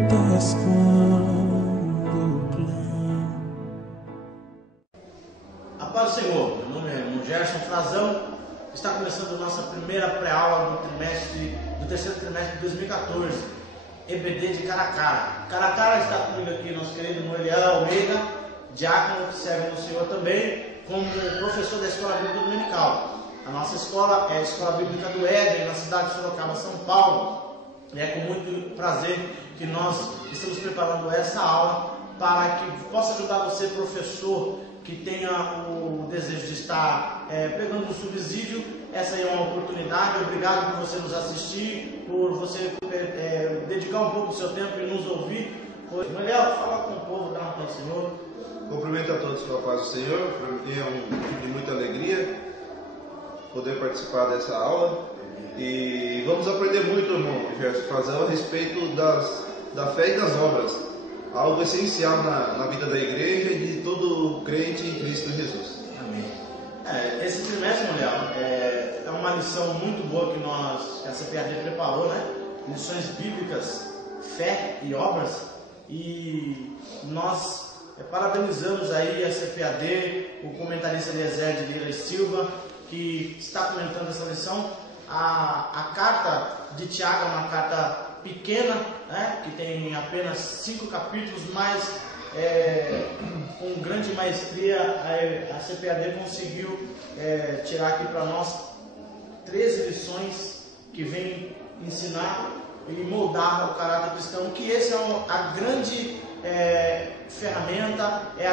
lutas quando clamo. A paz do Senhor, meu nome é Gerson Frazão. Está começando a nossa primeira pré-aula do terceiro trimestre de 2014, EBD de Caracara. Caracara está comigo aqui nosso querido Noeliel Almeida, diácono que serve no Senhor também, como professor da Escola Bíblica Dominical. A nossa escola é a Escola Bíblica do Éden, na cidade de Sorocaba, São Paulo. E é com muito prazer que nós estamos preparando essa aula para que possa ajudar você, professor, que tenha o desejo de estar pegando um subsídio. Essa aí é uma oportunidade. Obrigado por você nos assistir, por você dedicar um pouco do seu tempo e nos ouvir. Noeliel, fala com o povo, dá uma paz do Senhor. Cumprimento a todos com a paz do Senhor. Para mim é um motivo de muita alegria poder participar dessa aula. E vamos aprender muito, irmão Gerson Frazão, a respeito da fé e das obras. Algo essencial na vida da igreja e de todo crente em Cristo Jesus. Amém. Esse trimestre, Noeliel, é uma lição muito boa que a CPAD preparou, né? Lições bíblicas, fé e obras. E nós parabenizamos aí a CPAD, o comentarista Eliezer de Lira e Silva, que está comentando essa lição. A carta de Tiago é uma carta pequena, né, que tem apenas 5 capítulos, mas com grande maestria a CPAD conseguiu tirar aqui para nós 13 lições que vêm ensinar e moldar o caráter cristão, que esse é a grande ferramenta, é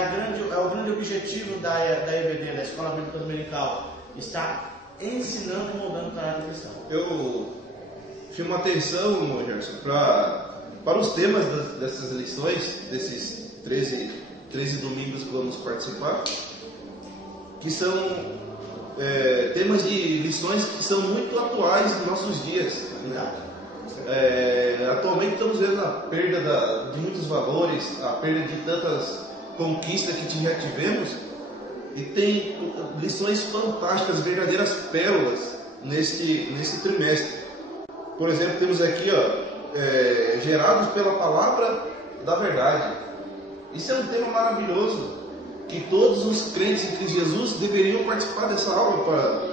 o grande objetivo da EBD, da Escola Bíblica Dominical, está ensinando e moldando o caráter cristão. Eu chamo a atenção, irmão Gerson, para os temas dessas lições, desses 13 domingos que vamos participar, que são temas de lições que são muito atuais nos nossos dias. Atualmente estamos vendo a perda de muitos valores, a perda de tantas conquistas que já tivemos, e tem lições fantásticas, verdadeiras pérolas nesse trimestre. Por exemplo, temos aqui gerados pela palavra da verdade. Isso é um tema maravilhoso, que todos os crentes em Cristo Jesus deveriam participar dessa aula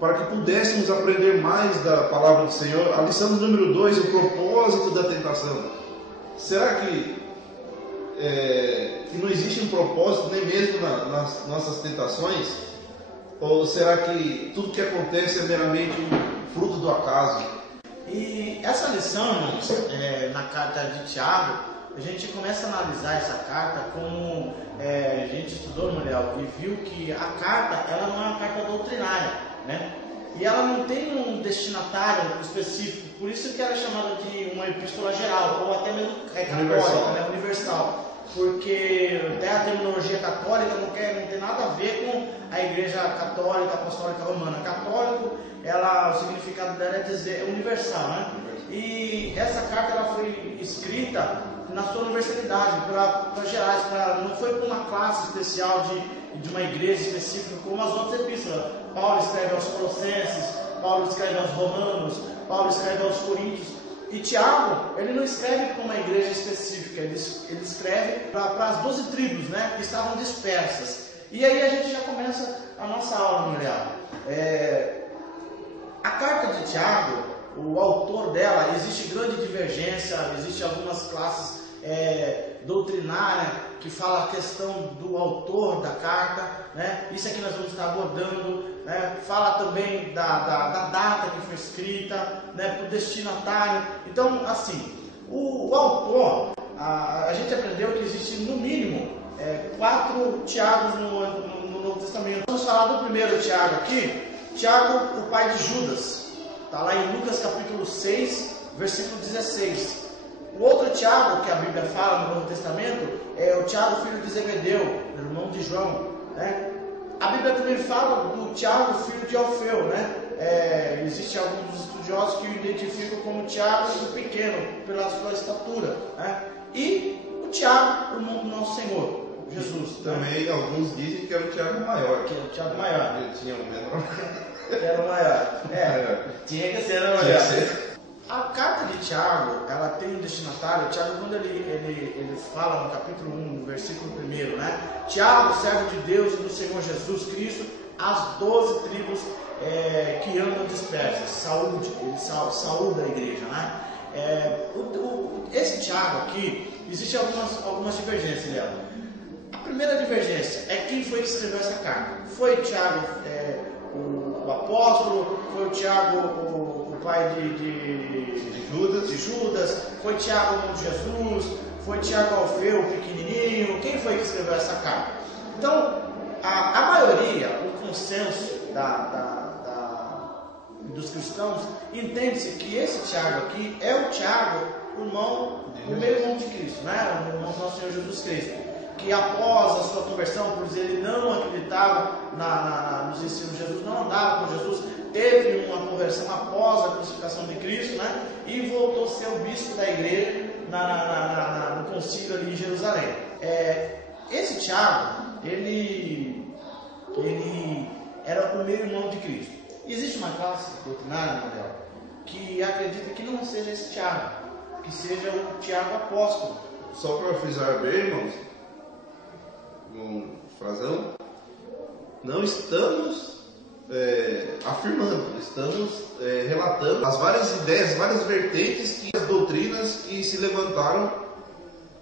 para que pudéssemos aprender mais da palavra do Senhor. A lição número 2, o propósito da tentação. Será que não existe um propósito nem mesmo nas nossas tentações? Ou será que tudo que acontece é meramente um fruto do acaso? E essa lição, irmãos, na carta de Tiago, a gente começa a analisar essa carta como a gente estudou, Noeliel, e viu que a carta ela não é uma carta doutrinária, né? E ela não tem um destinatário específico, por isso que ela é chamada de uma epístola geral, ou até mesmo católica, né? Universal. Porque até a terminologia católica não tem nada a ver com a igreja católica, apostólica romana. Católico, o significado dela é dizer universal, né? E essa carta ela foi escrita na sua universalidade, para gerais, não foi para uma classe especial de uma igreja específica, como as outras epístolas. Paulo escreve aos Colossenses, Paulo escreve aos Romanos, Paulo escreve aos Coríntios. E Tiago, ele não escreve para uma igreja específica, ele escreve para as 12 tribos, né, que estavam dispersas. E aí a gente já começa a nossa aula, Noeliel. A carta de Tiago, o autor dela, existe grande divergência, existe algumas classes doutrinárias que falam a questão do autor da carta, né? Isso aqui nós vamos estar abordando, né? Fala também da data que foi escrita, né? Do destinatário. Então, assim, o autor, a gente aprendeu que existe no mínimo 4 Tiagos no Novo Testamento. Vamos falar do primeiro Tiago aqui, Tiago, o pai de Judas. Está lá em Lucas capítulo 6, versículo 16. O outro Tiago que a Bíblia fala no Novo Testamento é o Tiago, filho de Zebedeu, irmão de João, né? A Bíblia também fala do Tiago, filho de Alfeu, né? Existem alguns estudiosos que o identificam como Tiago o pequeno, pela sua estatura, né? E o Tiago, irmão do nosso Senhor Jesus. Também alguns dizem que era o Tiago maior. Que é o Tiago maior. Ele tinha o menor. Era o maior. Tinha que ser o maior. A carta de Tiago, ela tem um destinatário. Tiago, quando ele fala no capítulo 1, no versículo 1, né? Tiago, servo de Deus e do Senhor Jesus Cristo, as 12 tribos que andam dispersas. Saúde, ele saúda a igreja, né? Esse Tiago aqui, existem algumas divergências dela. A primeira divergência é quem foi que escreveu essa carta. Foi Tiago, o apóstolo? Foi o Tiago, o pai de Judas? Foi Tiago, irmão de Jesus? Foi Tiago Alfeu, o pequenininho? Quem foi que escreveu essa carta? Então, a maioria, o consenso dos cristãos, entende-se que esse Tiago aqui é o Tiago, o meio irmão de Cristo, né? O irmão do nosso Senhor Jesus Cristo, que após a sua conversão, pois ele não acreditava nos ensinos de Jesus, não andava com Jesus, teve uma conversão após a crucificação de Cristo, né? E voltou a ser o bispo da igreja no concílio ali em Jerusalém. Esse Tiago, ele era o meio irmão de Cristo. Existe uma classe doutrinária, Manuel, que acredita que não seja esse Tiago, que seja o Tiago apóstolo. Só para frisar bem, irmãos, um frasão, não estamos afirmando, estamos relatando as várias ideias, várias vertentes, as doutrinas que se levantaram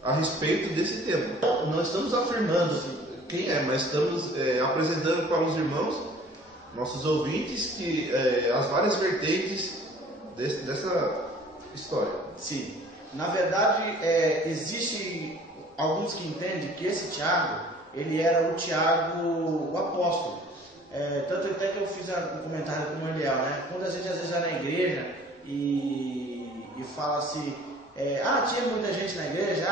a respeito desse tema. Não estamos afirmando quem mas estamos apresentando para os irmãos, nossos ouvintes, que as várias vertentes dessa história. Sim, na verdade existe alguns que entendem que esse Tiago, ele era o Tiago, o apóstolo. Tanto até que eu fiz um comentário com o Eliel, né? Quando a gente às vezes vai na igreja e fala assim, tinha muita gente na igreja?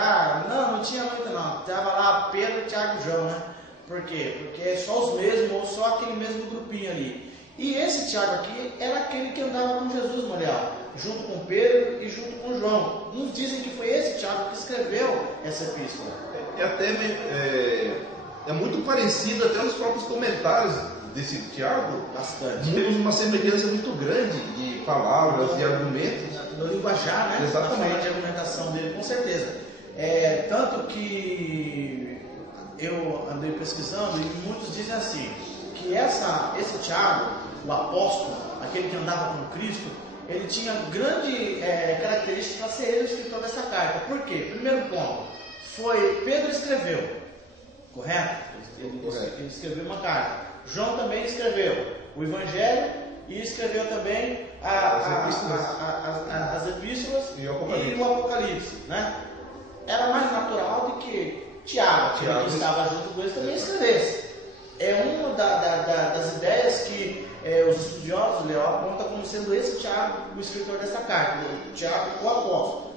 Não tinha muita não. Estava lá Pedro, Tiago e João, né? Por quê? Porque é só os mesmos, ou só aquele mesmo grupinho ali. E esse Tiago aqui era aquele que andava com Jesus, Morial, junto com Pedro e junto com João. Uns dizem que foi esse Tiago que escreveu essa epístola. É muito parecido até os próprios comentários desse Tiago. Bastante. Temos uma semelhança muito grande de palavras e argumentos. No linguajar, né? Exatamente. Na forma de argumentação dele, com certeza. Tanto que eu andei pesquisando e muitos dizem assim, que esse Tiago, o apóstolo, aquele que andava com Cristo, ele tinha grande característica para ser ele o escritor dessa carta. Por quê? Primeiro ponto, foi Pedro escreveu, correto? Ele escreveu uma carta. João também escreveu o Evangelho e escreveu também as epístolas e o Apocalipse, né? Era mais natural de que Tiago, que estava junto com eles, também escrevesse. É uma das ideias que os estudiosos apontam como sendo esse Tiago o escritor dessa carta, o Tiago o apóstolo.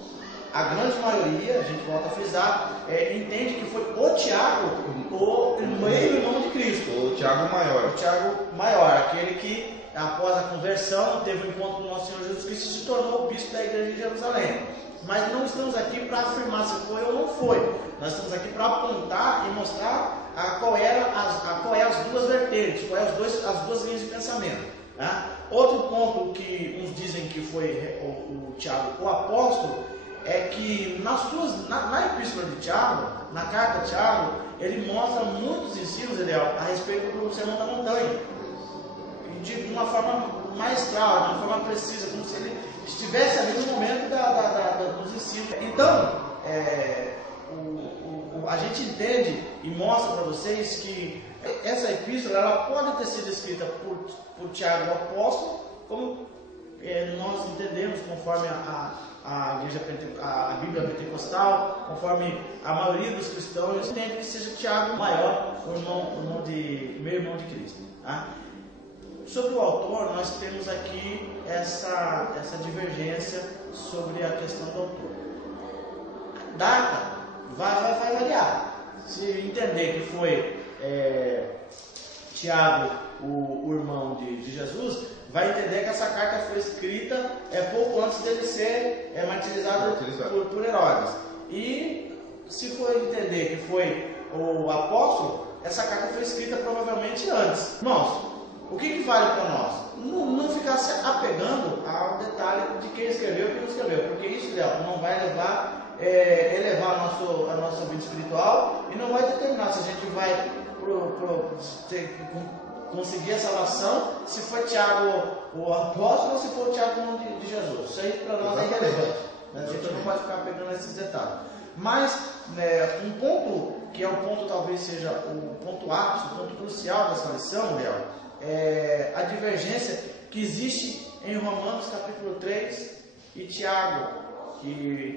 A grande maioria, a gente volta a frisar, entende que foi o Tiago, o meio irmão de Cristo. O Tiago maior. O Tiago maior, aquele que após a conversão teve um encontro com o nosso Senhor Jesus Cristo e se tornou o bispo da igreja de Jerusalém. Mas não estamos aqui para afirmar se foi ou não foi. Nós estamos aqui para apontar e mostrar qual é as duas vertentes, qual é as duas linhas de pensamento. Né? Outro ponto que uns dizem que foi o Tiago, o apóstolo, é que na epístola de Tiago, na carta de Tiago, ele mostra muitos ensinos a respeito do Sermão da Montanha, de uma forma maestral, de uma forma precisa, como se ele estivesse ali no momento dos ensinos. Então, a gente entende e mostra para vocês que essa epístola ela pode ter sido escrita por Tiago o apóstolo, como nós entendemos conforme a Bíblia Pentecostal, conforme a maioria dos cristãos entende que seja Tiago maior, meio irmão de Cristo. Tá? Sobre o autor, nós temos aqui essa divergência sobre a questão do autor. Data vai variar. Se entender que foi Tiago, o irmão de Jesus, vai entender que essa carta foi escrita pouco antes dele ser martirizado por Herodes. E se for entender que foi o apóstolo, essa carta foi escrita provavelmente antes. Irmãos, o que vale para nós? Não ficar se apegando ao detalhe de quem escreveu e quem não escreveu, porque isso, Léo, não vai elevar a nossa vida espiritual e não vai determinar se a gente vai conseguir a salvação, se foi Tiago o apóstolo ou se for Tiago o nome de Jesus. Isso aí para nós é irrelevante. A gente não pode ficar pegando esses detalhes. Mas um ponto que é o ponto, talvez seja o ponto ápice, o ponto crucial dessa lição, Léo, é a divergência que existe em Romanos capítulo 3 e Tiago,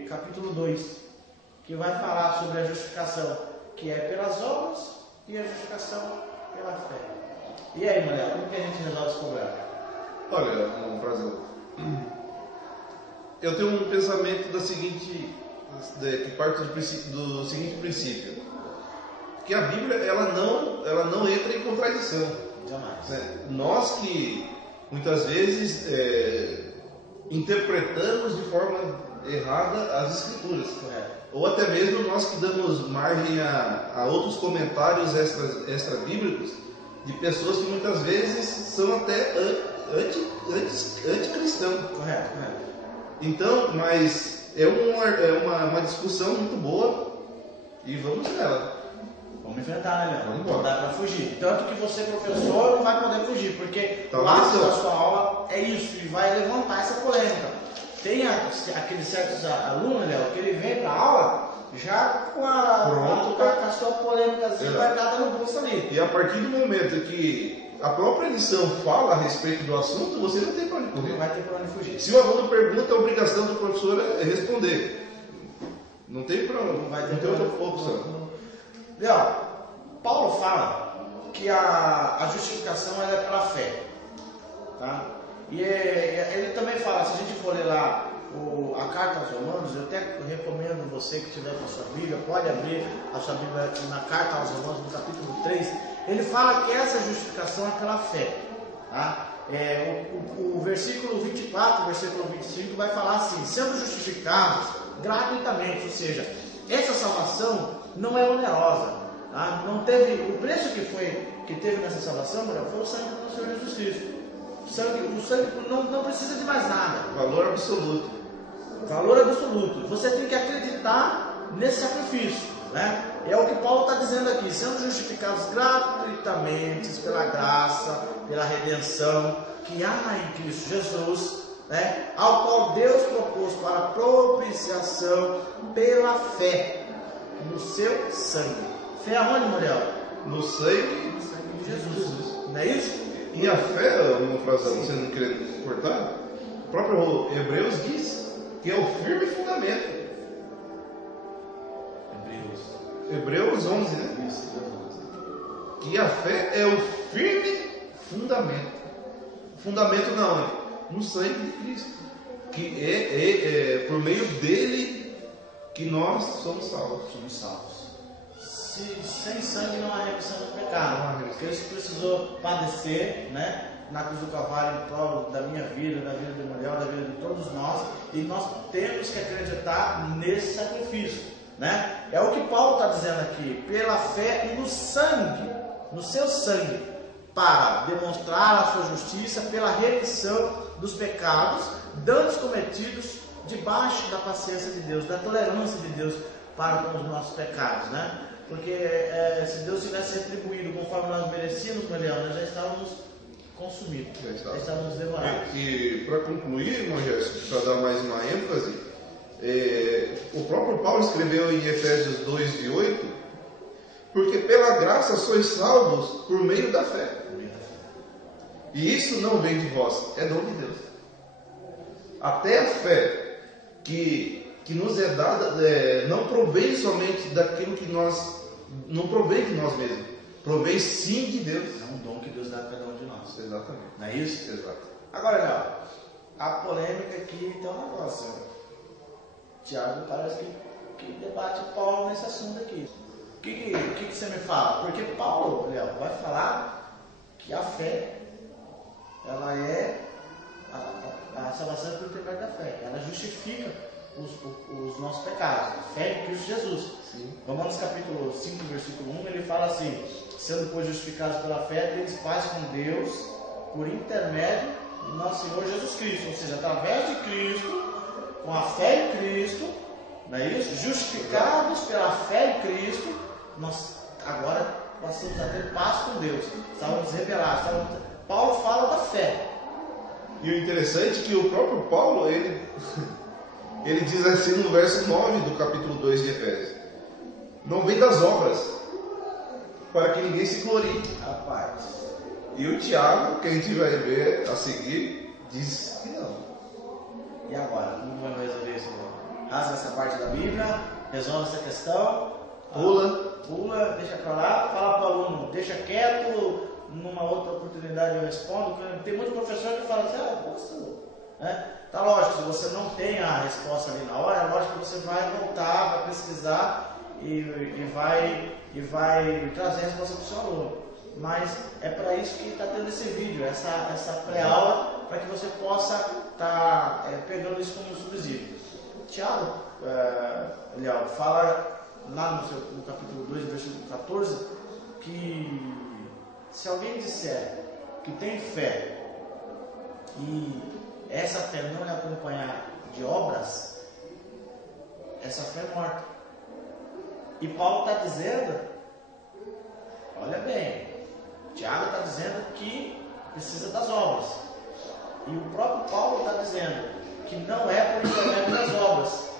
capítulo 2, que vai falar sobre a justificação, que é pelas obras, e a justificação pela fé. E aí, Manuel, como que a gente resolve esse problema? Olha, vamos fazer. Eu tenho um pensamento que parte do seguinte princípio, que a Bíblia ela não entra em contradição. Jamais. Né? Nós que muitas vezes interpretamos de forma errada as Escrituras. Correto. Ou até mesmo nós que damos margem a outros comentários extra-bíblicos de pessoas que muitas vezes são até anticristãos. Correto. Então, mas é uma discussão muito boa e vamos nela. Vamos enfrentar, né, Vamos Leandro? Não dá para fugir. Tanto que você, professor, não vai poder fugir, porque o ápice da sua aula é isso, e vai levantar essa polêmica. Tem aqueles certos alunos, Léo, que ele vem para a aula já com a sua polêmica guardada no bolso ali. E a partir do momento que a própria lição fala a respeito do assunto, você não tem para onde correr. Não vai ter para onde fugir. Se o aluno pergunta, a obrigação do professor é responder. Não tem para onde. Não vai ter não tem outra opção. Léo, Paulo fala que a justificação é pela fé. Tá? E ele também fala, se a gente for ler lá a carta aos Romanos, eu até recomendo você que tiver com a sua Bíblia, pode abrir a sua Bíblia na carta aos Romanos, no capítulo 3, ele fala que essa justificação é pela fé. Tá? O versículo 24, o versículo 25 vai falar assim, sendo justificados gratuitamente, ou seja, essa salvação não é onerosa. Tá? Não teve, o preço que teve nessa salvação, foi o sangue do Senhor Jesus Cristo. O sangue não precisa de mais nada. Valor absoluto. Valor absoluto. Você tem que acreditar nesse sacrifício. Né? É o que Paulo está dizendo aqui. Sendo justificados gratuitamente pela graça, pela redenção que há em Cristo Jesus, né? Ao qual Deus propôs para propiciação pela fé no seu sangue. Fé aonde, Muriel? No sangue de Jesus. Não é isso? E a fé, uma frase, você não querendo cortar, o próprio Hebreus diz que é o firme fundamento. Hebreus 11, né? Isso. Que a fé é o firme fundamento. Fundamento não, no sangue de Cristo. Que é por meio dele que nós somos salvos. Somos salvos. Sem sangue não há remissão do pecado. Cristo precisou padecer, né, na cruz do Calvário em prol da minha vida, da vida do Muriel, da vida de todos nós, e nós temos que acreditar nesse sacrifício, né? É o que Paulo está dizendo aqui, pela fé no sangue, no seu sangue, para demonstrar a sua justiça pela remissão dos pecados, danos cometidos debaixo da paciência de Deus, da tolerância de Deus para com os nossos pecados, né? Porque se Deus tivesse retribuído conforme nós merecíamos, nós já estávamos consumidos, já estávamos devorados. E para concluir, irmão Gerson, para dar mais uma ênfase, o próprio Paulo escreveu em Efésios 2:8, porque pela graça sois salvos por meio da fé. E isso não vem de vós, é dom de Deus. Até a fé que nos é dada não provém somente daquilo que nós, não provém de nós mesmos, provém sim de Deus. É um dom que Deus dá a cada um de nós. Exatamente. Não é isso? Exato. Agora, Léo, a polêmica aqui tem um negócio. Tiago parece que debate Paulo nesse assunto aqui. O que você me fala? Porque Paulo, Léo, vai falar que a fé, ela é a salvação pelo intermédio da fé. Ela justifica os nossos pecados. A fé em Cristo Jesus. Sim. Romanos capítulo 5, versículo 1, ele fala assim: sendo, pois, justificados pela fé, tendes paz com Deus por intermédio do nosso Senhor Jesus Cristo, ou seja, através de Cristo, com a fé em Cristo, não é isso? Justificados pela fé em Cristo, nós agora passamos a ter paz com Deus, estávamos revelados. Paulo fala da fé. E o interessante é que o próprio Paulo, ele diz assim no verso 9 do capítulo 2 de Efésios: não vem das obras, para que ninguém se glorie. Rapaz. E o Tiago, que a gente vai ver a seguir, diz que não. E agora? Como vamos resolver isso? Rasga essa parte da Bíblia, resolve essa questão, pula, deixa pra lá, fala para o aluno, deixa quieto, numa outra oportunidade eu respondo. Tem muito professor que fala assim, posso, né? Tá lógico, se você não tem a resposta ali na hora, é lógico que você vai voltar, vai pesquisar e vai trazer a resposta para o seu aluno. Mas é para isso que está tendo esse vídeo, essa pré-aula, para que você possa estar pegando isso como subsídio. Tiago, Léo, fala lá no capítulo 2, versículo 14, que se alguém disser que tem fé e essa fé não lhe acompanhar de obras, essa fé é morta. E Paulo está dizendo, olha bem, Tiago está dizendo que precisa das obras. E o próprio Paulo está dizendo que não é por intermédio das obras.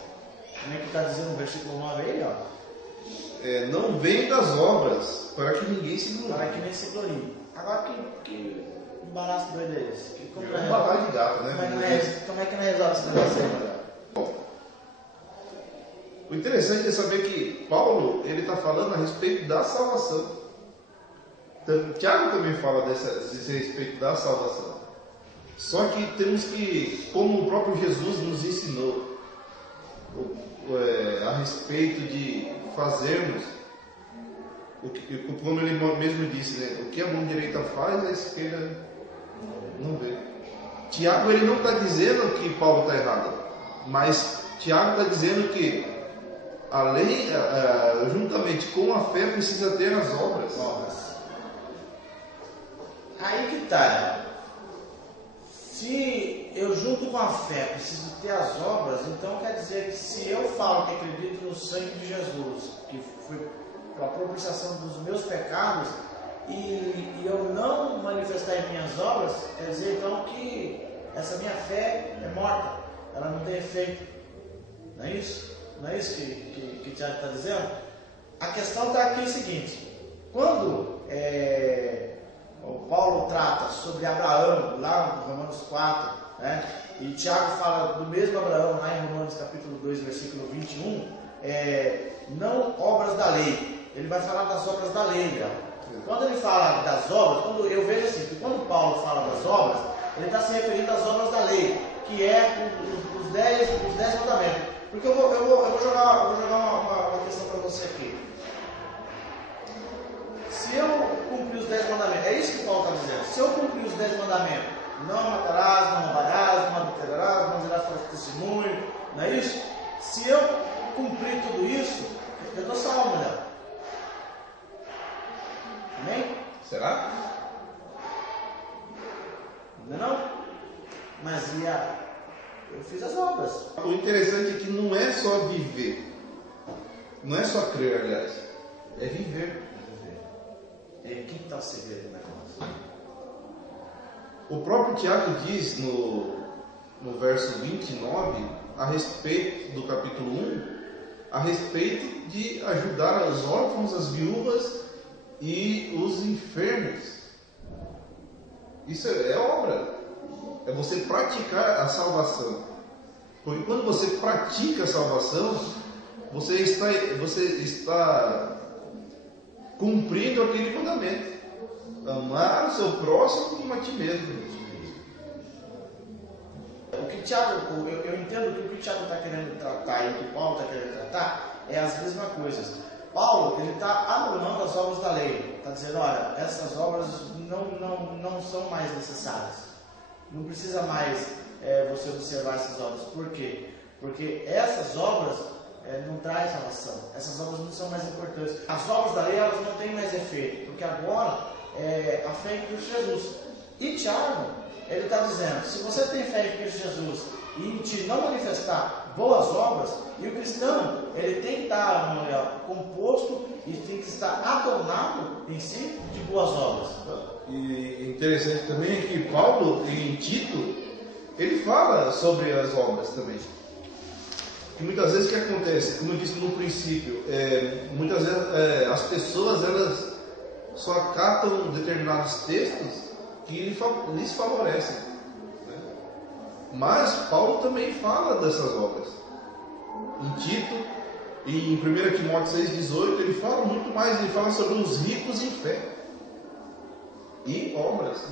Como é que está dizendo no versículo 9 aí, ó? Não vem das obras, para que ninguém se glorie. Para que nem se glorie. Agora que embaraço doido é esse? Um balaio de gato, né? Como é que não resolve esse negócio aí? Bom, o interessante é saber que Paulo, ele está falando a respeito da salvação. Então, Tiago também fala desse respeito da salvação. Só que temos que, como o próprio Jesus nos ensinou, a respeito de fazermos, como ele mesmo disse, né? O que a mão direita faz, a esquerda não vê. Tiago, ele não está dizendo que Paulo está errado, mas Tiago está dizendo que além, juntamente com a fé, precisa ter as obras. Aí que está. Se eu junto com a fé preciso ter as obras, então quer dizer que se eu falo que acredito no sangue de Jesus, que foi a propiciação dos meus pecados, e eu não manifestar em minhas obras, quer dizer então que essa minha fé é morta, ela não tem efeito. Não é isso? Não é isso que Tiago está dizendo? A questão está aqui o seguinte: quando o Paulo trata sobre Abraão, lá em Romanos 4, né? E Tiago fala do mesmo Abraão, lá em Romanos capítulo 2, versículo 21, não obras da lei, ele vai falar das obras da lei, né? Quando ele fala das obras, eu vejo assim, que quando Paulo fala das obras, ele está se referindo às obras da lei, que é os 10 mandamentos. Porque eu vou jogar uma questão para você aqui. Se eu cumprir os 10 mandamentos, é isso que Paulo está dizendo. Se eu cumprir os 10 mandamentos, não matarás, não roubarás, não adulterarás, não dirás falso testemunho, não é isso? Se eu cumprir tudo isso, eu estou salvo, mulher. Amém? Será? Não? Mas eu fiz as obras. O interessante é que não é só viver, não é só crer, aliás, é viver. E aqui está o segredo do negócio. O próprio Tiago diz no verso 29, a respeito do capítulo 1, a respeito de ajudar os órfãos, as viúvas e os enfermos. Isso é obra, é você praticar a salvação. Porque quando você pratica a salvação, você está cumprindo aquele mandamento: amar o seu próximo como a ti mesmo. O que Tiago, eu entendo que o que o Tiago está querendo tratar e o que Paulo está querendo tratar é as mesmas coisas. Paulo, ele está anulando as obras da lei, está dizendo, olha, essas obras não são mais necessárias, não precisa mais você observar essas obras. Por quê? Porque essas obras não trazem salvação, essas obras não são mais importantes. As obras da lei, elas não têm mais efeito, porque agora a fé em Cristo Jesus. E Tiago, ele está dizendo, se você tem fé em Cristo Jesus e em ti não manifestar boas obras, e o cristão, ele tem que estar composto e tem que estar adornado em si de boas obras. E interessante também é que Paulo, em Tito, ele fala sobre as obras também. Que muitas vezes o que acontece, como eu disse no princípio, muitas vezes as pessoas elas só acatam determinados textos que lhes favorecem, né? Mas Paulo também fala dessas obras. Em Tito, em 1 Timóteo 6,18, ele fala muito mais, ele fala sobre os ricos em fé e obras.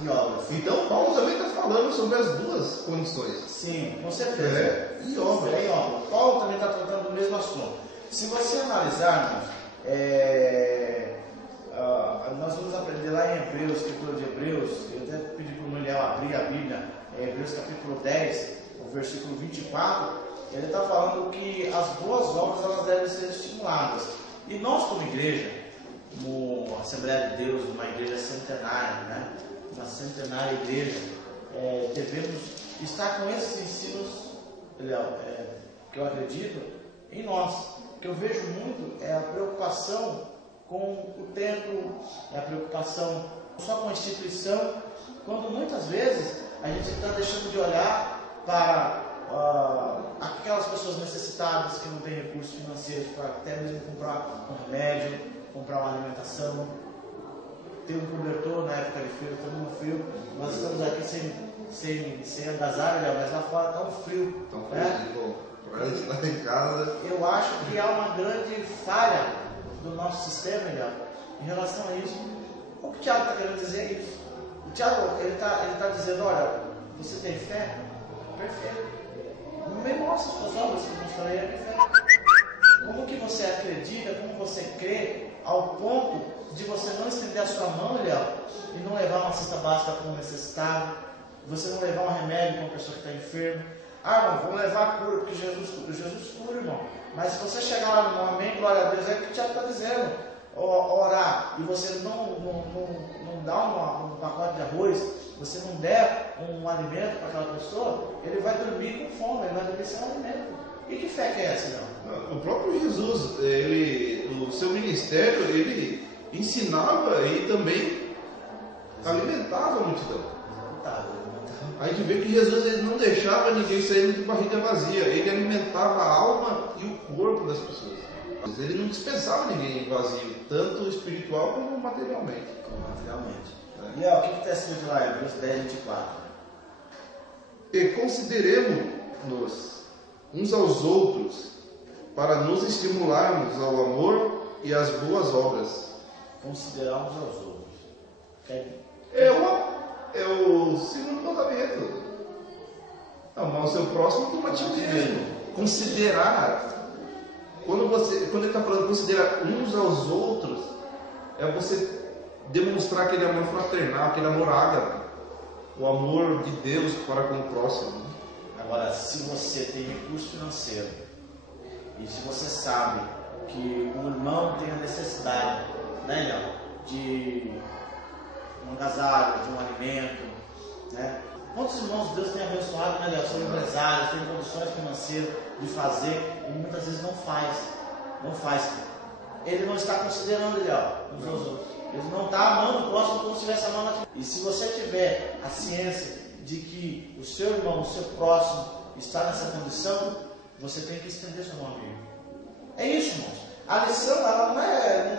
Então Paulo também está falando sobre as duas condições. Sim, com certeza. Fé e obras. Fé e obras. Paulo também está tratando do mesmo assunto. Se você analisarmos, nós vamos aprender lá em Hebreus, escritura de Hebreus, eu até pedi para o Manuel abrir a Bíblia, Hebreus capítulo 10, o versículo 24, ele está falando que as boas obras elas devem ser estimuladas. E nós como igreja, como Assembleia de Deus, uma igreja centenária, né? Uma centenária igreja, devemos estar com esses ensinos, que eu acredito, em nós. O que eu vejo muito é a preocupação com o templo, é a preocupação só com a instituição, quando muitas vezes a gente está deixando de olhar para aquelas pessoas necessitadas que não têm recursos financeiros para até mesmo comprar um remédio, comprar uma alimentação, ter um cobertor na época de frio, estamos no frio, nós estamos aqui sem agasalho, mas lá fora está um frio. Então, para estar em casa. Eu acho que há uma grande falha do nosso sistema, em relação a isso. O que o Tiago está querendo dizer é isso. O Tiago, ele tá dizendo, olha, você tem fé? Perfeito. Me mostra as suas obras que eu mostrarei a minha fé. Como que você acredita, como você crê, ao ponto de você não estender a sua mão, e não levar uma cesta básica para um necessitado, você não levar um remédio para uma pessoa que está enferma. Irmão, vamos levar a cura, porque Jesus cura, irmão. Mas se você chegar lá no amém, glória a Deus, é o que o Tiago está dizendo. Orar, e você não dá um pacote de arroz, você não der um alimento para aquela pessoa, ele vai dormir com fome, ele vai dormir sem alimento. E que fé que é essa, não? O próprio Jesus, o seu ministério, ele ensinava e também alimentava a multidão. A gente vê que Jesus ele não deixava ninguém sair de barriga vazia, ele alimentava a alma e o corpo das pessoas. Ele não dispensava ninguém vazio, tanto espiritual como materialmente. E o que está escrito lá em Hebreus 10, 24? E consideremos-nos uns aos outros para nos estimularmos ao amor e às boas obras. Considerar uns aos outros. É o segundo mandamento. Amar o seu próximo como a ti mesmo. Considerar. Quando ele está falando considerar uns aos outros, é você demonstrar aquele amor fraternal, aquele amor ágape, o amor de Deus para com o próximo. Agora, se você tem recurso financeiro e se você sabe que o irmão tem a necessidade, né, Léo, de um agasalho, de um alimento, né? Quantos irmãos Deus tem abençoado, né, Léo? São empresários, têm condições financeiras de fazer e muitas vezes não faz. Ele não está considerando, Léo, uns aos outros. Ele não está amando o próximo como se estivesse amando a ti. E se você tiver a ciência de que o seu irmão, o seu próximo está nessa condição, você tem que estender sua mão a ele. É isso, irmãos. A lição ela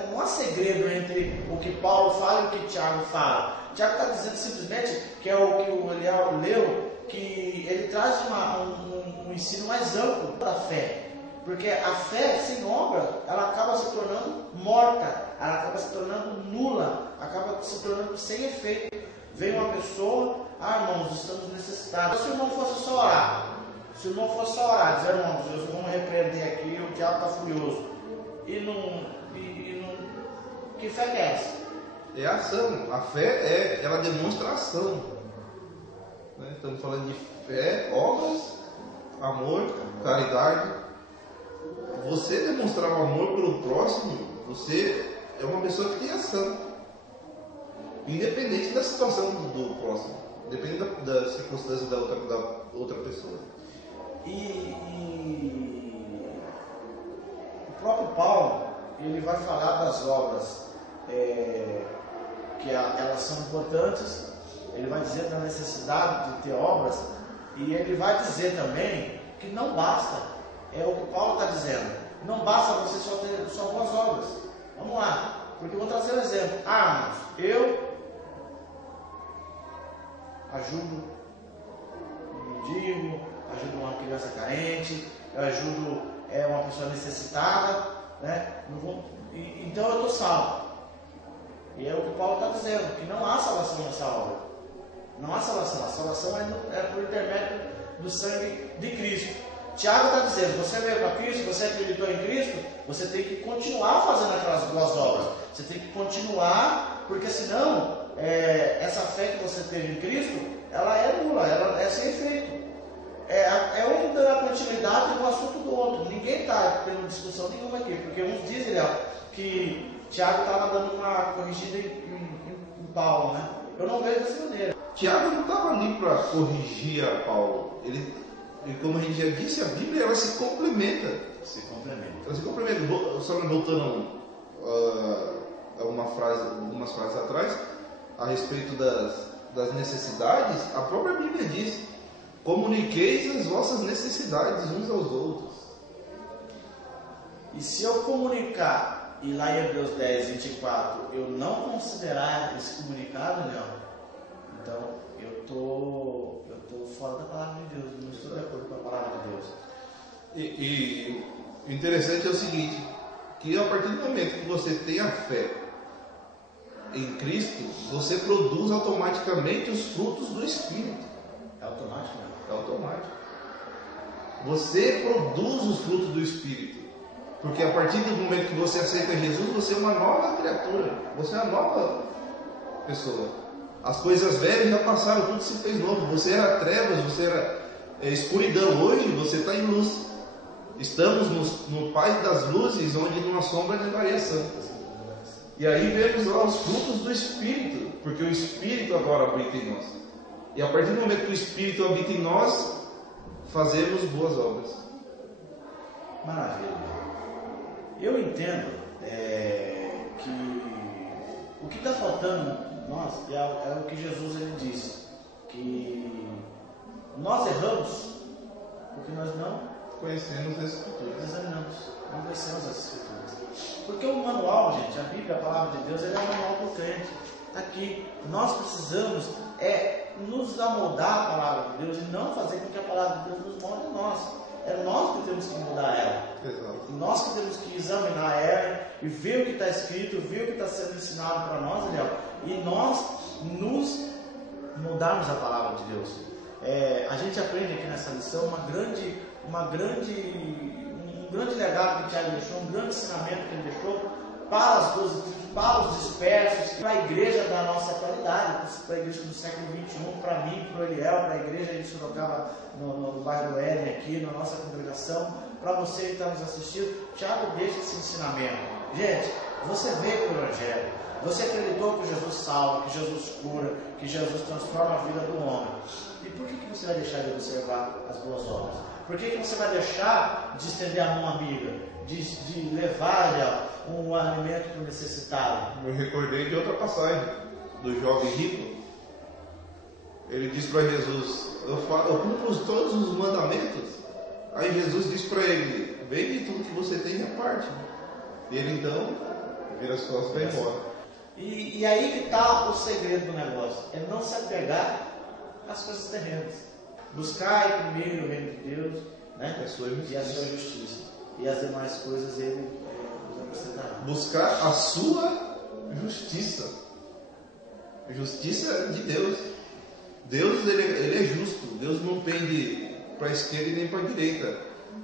não há segredo entre o que Paulo fala e o que Tiago fala. Tiago está dizendo simplesmente que é o que o Eliel leu, que ele traz um ensino mais amplo da fé. Porque a fé sem obra, ela acaba se tornando morta, ela acaba se tornando nula, acaba se tornando sem efeito. Vem uma pessoa, irmãos, estamos necessitados. Se o irmão fosse só orar, dizer, irmãos, vamos repreender aqui, o diabo está furioso. Que fé que é essa? É ação. A fé ela demonstra ação. Né? Estamos falando de fé, obras, amor, caridade. Você demonstrar o amor pelo próximo, você é uma pessoa que tem ação. independente da situação do próximo, independente da circunstância da outra pessoa. E o próprio Paulo, ele vai falar das obras que elas são importantes, ele vai dizer da necessidade de ter obras, e ele vai dizer também que não basta, é o que Paulo está dizendo, não basta você só ter só boas obras. Vamos lá, porque eu vou trazer um exemplo. Irmãos, eu ajudo um mendigo, ajudo uma criança carente, eu ajudo uma pessoa necessitada, né? Então eu estou salvo. E é o que Paulo está dizendo, que não há salvação nessa obra. Não há salvação. A salvação é por intermédio do sangue de Cristo. Tiago está dizendo, você veio para Cristo, você acreditou em Cristo, você tem que continuar fazendo aquelas boas obras. Você tem que continuar, porque senão essa fé que você teve em Cristo, ela é nula, ela é sem efeito. Um dando a continuidade do assunto do outro. Ninguém está tendo discussão nenhuma aqui, porque uns dizem que Tiago estava dando uma corrigida em Paulo, né? Eu não vejo dessa maneira. Tiago não estava ali para corrigir a Paulo. Ele, como a gente já disse, a Bíblia ela se complementa. Ela se complementa. Só voltando algumas frases atrás, a respeito das necessidades, a própria Bíblia diz: comuniqueis as vossas necessidades uns aos outros. E se eu comunicar, e lá em Hebreus 10, 24, eu não considerar esse comunicado, não, então eu estou fora da palavra de Deus, não estou de acordo com a palavra de Deus. E o interessante é o seguinte, que a partir do momento que você tem a fé em Cristo, você produz automaticamente os frutos do Espírito. É automático, né? É automático. Você produz os frutos do Espírito. Porque a partir do momento que você aceita Jesus, você é uma nova criatura. Você é uma nova pessoa. As coisas velhas já passaram, tudo se fez novo. Você era trevas, você era escuridão. Hoje você está em luz. Estamos no Pai das luzes, onde numa sombra de variação. E aí vemos lá os frutos do Espírito. Porque o Espírito agora habita em nós. E a partir do momento que o Espírito habita em nós, fazemos boas obras. Maravilha. Eu entendo que o que está faltando nós é o que Jesus ele disse, que nós erramos porque nós não conhecemos as Escrituras. examinamos, não conhecemos as Escrituras. Porque o manual, gente, a Bíblia, a palavra de Deus, ele é o manual do crente. Está aqui. Nós precisamos nos amoldar a palavra de Deus e não fazer com que a palavra de Deus nos molde a nós. É nós que temos que mudar ela. Exato. Nós que temos que examinar ela e ver o que está escrito, ver o que está sendo ensinado para nós, Daniel, e nós nos mudarmos a palavra de Deus. A gente aprende aqui nessa lição um grande legado que Tiago deixou, um grande ensinamento que ele deixou para as 12 tribos, para os dispersos, para a igreja da nossa atualidade, para a igreja do século XXI, para mim, para o Eliel, para a igreja de Sorocaba, no bairro do Éden, aqui, na nossa congregação, para você que está nos assistindo. Tiago deixa esse ensinamento. Gente, você veio para o Evangelho, você acreditou que Jesus salva, que Jesus cura, que Jesus transforma a vida do homem. E por que você vai deixar de observar as boas obras? Por que você vai deixar de estender a mão amiga, de levar um alimento para o necessitado? Eu recordei de outra passagem do jovem rico. Ele disse para Jesus: eu cumpro todos os mandamentos. Aí Jesus disse para ele: vende tudo que você tem e reparte. E ele então vira as costas e vai embora. E aí que está o segredo do negócio: é não se apegar às coisas terrenas. Buscar primeiro o reino de Deus, né? E a sua justiça. E as demais coisas ele nos acrescentará. Buscar a sua justiça. Justiça de Deus. Deus ele é justo. Deus não pende para a esquerda e nem para a direita.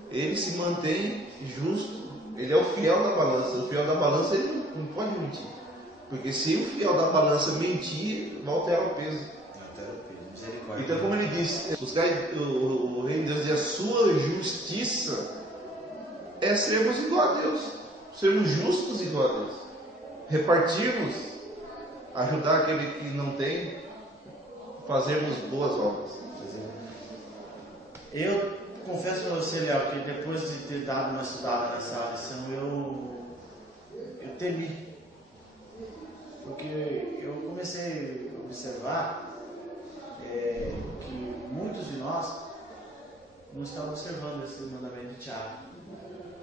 Ele se mantém justo. Ele é o fiel da balança. O fiel da balança ele não pode mentir. Porque se o fiel da balança mentir, vai alterar o peso. Então, como ele disse, buscar o reino de Deus e a sua justiça é sermos igual a Deus, sermos justos igual a Deus, repartirmos ajudar aquele que não tem, fazermos boas obras. Eu confesso para você, Léo, que depois de ter dado uma estudada nessa lição, eu temi. Porque eu comecei a observar que muitos de nós não estão observando esse mandamento de Tiago,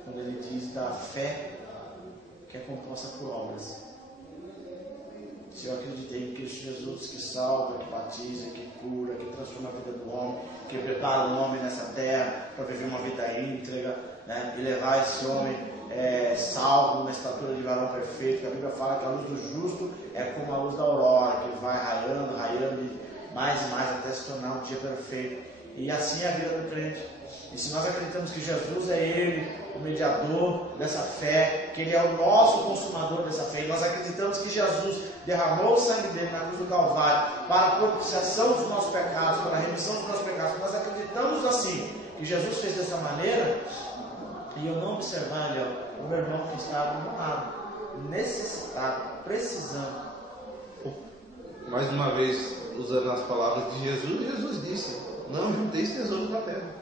quando ele diz da fé que é composta por obras. Se eu acreditei em Cristo Jesus, que salva, que batiza, que cura, que transforma a vida do homem, que prepara o homem nessa terra para viver uma vida íntegra, né? E levar esse homem salvo na estatura de varão perfeito, que a Bíblia fala que a luz do justo é como a luz da aurora, que vai raiando, raiando mais e mais até se tornar um dia perfeito. E assim é a vida do crente. E se nós acreditamos que Jesus é Ele, o mediador dessa fé, que Ele é o nosso consumador dessa fé, e nós acreditamos que Jesus derramou o sangue dele na cruz do Calvário para a propiciação dos nossos pecados, para a remissão dos nossos pecados, nós acreditamos assim, que Jesus fez dessa maneira, e eu não observar, Léo, o meu irmão que está do meu lado, necessitado, precisando. Mais uma vez, usando as palavras de Jesus, Jesus disse: não junteis tesouros na terra,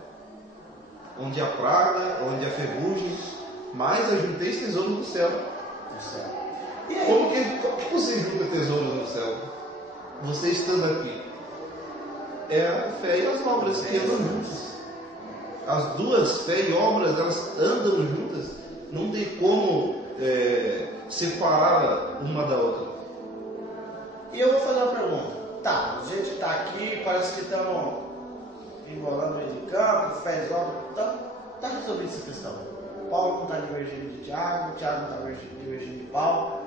onde há praga, onde há ferrugem, mas ajunteis tesouros no céu. E aí? Como que você junta tesouros no céu? Você estando aqui. É a fé e as obras que andam juntas. As duas, fé e obras, elas andam juntas. Não tem como separar uma da outra. E eu vou fazer uma pergunta. Tá, a gente está aqui, parece que estão embolando no meio de campo, fé e obras. Está resolvida essa questão. Paulo não está divergindo de Tiago, Tiago não está divergindo de Paulo.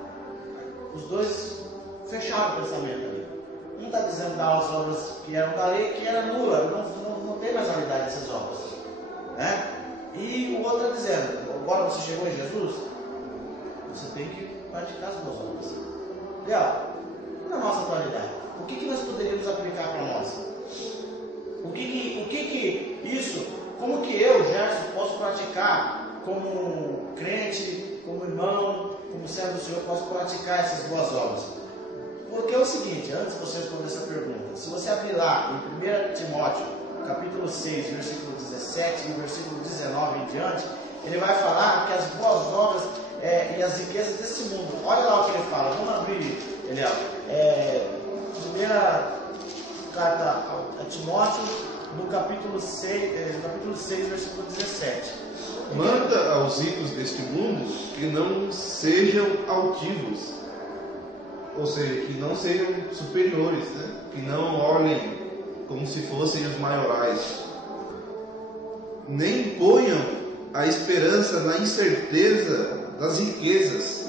Os dois fecharam o pensamento ali. Um está dizendo das obras que eram da lei, que era nula, não tem mais validade essas obras. Né? E o outro está dizendo, agora você chegou em Jesus, você tem que praticar as boas obras. Legal, na nossa atualidade, o que nós poderíamos aplicar para nós? Como que eu, Gerson, posso praticar como crente, como irmão, como servo do Senhor, posso praticar essas boas obras? Porque é o seguinte, antes de você responder essa pergunta, se você abrir lá em 1 Timóteo, capítulo 6, versículo 17 e versículo 19 em diante, ele vai falar que as boas obras e as riquezas desse mundo, olha lá o que ele fala, vamos abrir, Eliel, primeira carta a Timóteo, no capítulo 6, versículo 17. Manda aos ricos deste mundo que não sejam altivos, ou seja, que não sejam superiores, né? Que não olhem como se fossem os maiorais, nem ponham a esperança na incerteza das riquezas,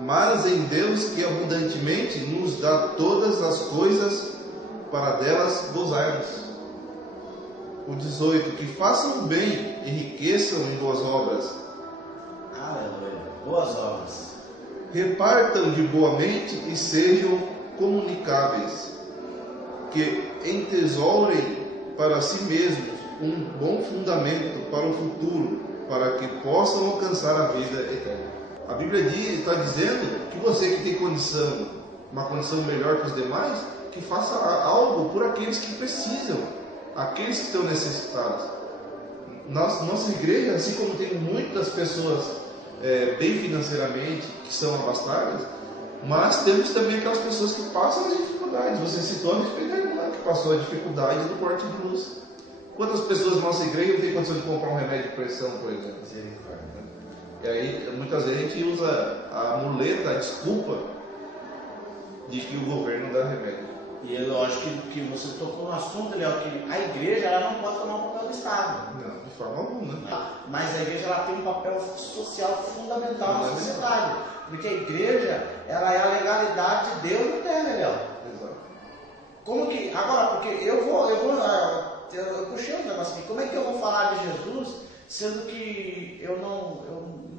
mas em Deus que abundantemente nos dá todas as coisas para delas gozarmos. O 18, que façam bem, enriqueçam em boas obras. Aleluia, boas obras. Repartam de boa mente e sejam comunicáveis, que entesourem para si mesmos um bom fundamento para o futuro, para que possam alcançar a vida eterna. A Bíblia está dizendo que você que tem condição, uma condição melhor que os demais, que faça algo por aqueles que precisam, aqueles que estão necessitados. Nossa igreja, assim como tem muitas pessoas bem financeiramente, que são abastadas, mas temos também aquelas pessoas que passam as dificuldades. Você citou a respeito da irmã que passou a dificuldade do corte de luz. Quantas pessoas na nossa igreja não têm condição de comprar um remédio de pressão, por exemplo? E aí, muitas vezes a gente usa a muleta, a desculpa de que o governo dá remédio. E é lógico que você tocou no assunto, Léo, que a igreja ela não pode tomar o papel do Estado. Não, de forma alguma. Mas a igreja ela tem um papel social fundamental na sociedade. Porque a igreja ela é a legalidade de Deus na terra, Léo. Exato. Como que. Agora, porque eu puxei um negócio aqui. Como é que eu vou falar de Jesus, sendo que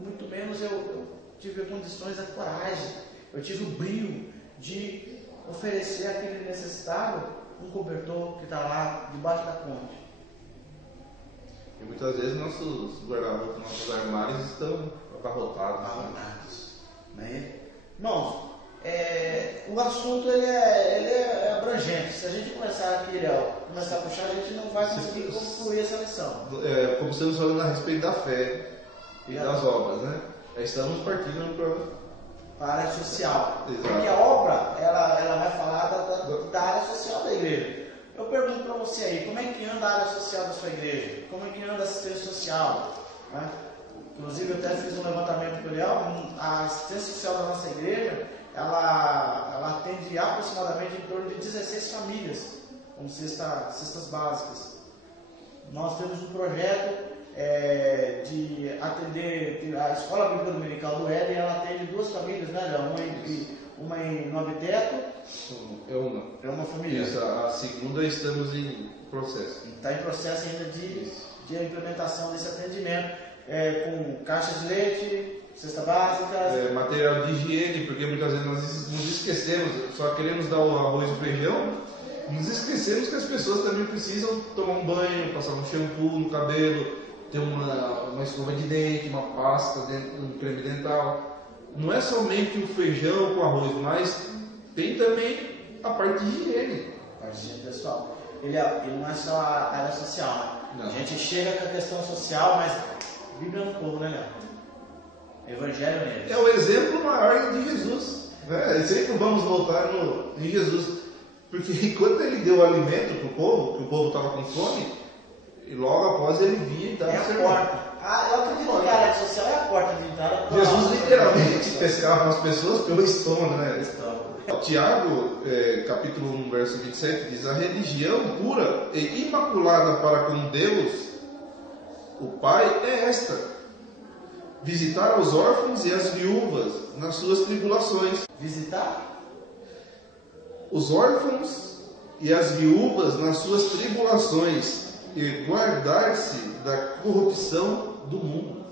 muito menos eu tive condições, a coragem, eu tive o brio de oferecer àquele necessitado um cobertor que está lá debaixo da ponte. E muitas vezes nossos guarda-roupas, nossos armários estão abarrotados. Né? Irmãos, o assunto ele é abrangente. Se a gente começar aqui, começar a puxar, a gente não vai conseguir concluir essa lição. Como estamos falando a respeito da fé e das obras, né? Estamos partindo para a área social. Exato. Porque a obra, ela vai falar da área social da igreja. Eu pergunto para você aí, como é que anda a área social da sua igreja? Como é que anda a assistência social? Né? Inclusive, eu até fiz um levantamento com o Léo. A assistência social da nossa igreja, ela atende aproximadamente em torno de 16 famílias, com cestas básicas. Nós temos um projeto de atender a Escola Bíblica Dominical do Éden. Ela atende 2 famílias, né, Léo? Uma em Nove Teto. É uma família. Isso, a segunda estamos em processo. Está em processo ainda de implementação desse atendimento, com caixas de leite, cesta básica, material de higiene, porque muitas vezes nós nos esquecemos, só queremos dar o arroz e o feijão, nos esquecemos que as pessoas também precisam tomar um banho, passar um shampoo no cabelo, ter uma escova de dente, uma pasta, um creme dental. Não é somente o feijão com arroz, mas tem também a parte de higiene. A parte de higiene pessoal. Ele não é só a área social, né? Não. A gente chega com a questão social, mas Bíblia no povo, né, Léo? Evangelho neles. É o exemplo maior de Jesus. Né? Sempre vamos voltar em Jesus. Porque enquanto ele deu o alimento para o povo, que o povo estava com fome, e logo após ele via e dava a porta. Eu acredito que a área social é a porta de entrada. Jesus literalmente pescava as pessoas pelo estômago, né? Tiago, capítulo 1, verso 27, diz: a religião pura e imaculada para com Deus, o Pai, é esta: visitar os órfãos e as viúvas nas suas tribulações. Visitar? Os órfãos e as viúvas nas suas tribulações e guardar-se da corrupção do mundo.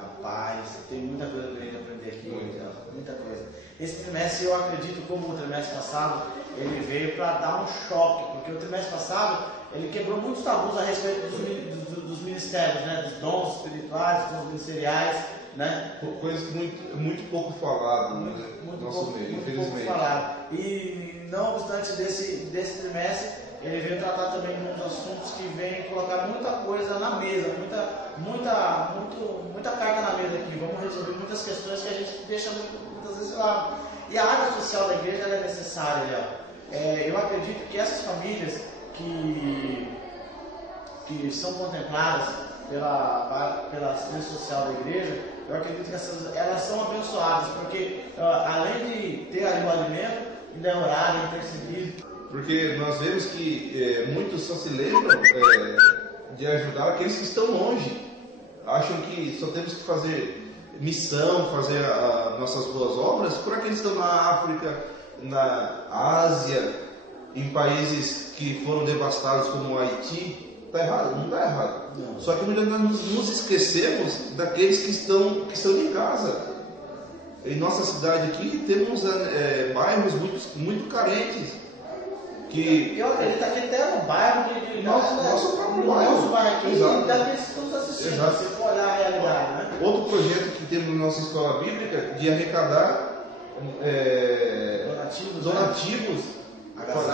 Rapaz, tem muita coisa pra gente aprender aqui, muita coisa. Esse trimestre, eu acredito, como o trimestre passado, ele veio para dar um choque, porque o trimestre passado ele quebrou muitos tabus a respeito dos ministérios, né? Dos dons espirituais, dos dons ministeriais, né? Coisas muito pouco faladas no nosso meio, infelizmente. Pouco falado. E não obstante desse trimestre, ele veio tratar também de uns assuntos que vêm colocar muita coisa na mesa, muita carta na mesa aqui. Vamos resolver muitas questões que a gente deixa muitas vezes lá. E a área social da igreja ela é necessária, Léo. Eu acredito que essas famílias que são contempladas pela assistência social da igreja, eu acredito que elas são abençoadas, porque além de ter ali o alimento, ainda é orado, é intercedido. Porque nós vemos que muitos só se lembram de ajudar aqueles que estão longe. Acham que só temos que fazer missão, fazer nossas boas obras por aqueles que estão na África, na Ásia, em países que foram devastados como o Haiti. Está errado? Não está errado. Não. Só que muitas vezes nós nos esquecemos daqueles que estão em casa. Em nossa cidade aqui temos bairros muito carentes. Eu acredito aqui até no bairro nosso próprio bairro. Nosso bairro aqui, Exato. daqueles que estão nos assistindo, Exato. se for olhar a realidade, né? Outro projeto que temos na nossa escola bíblica de arrecadar donativos.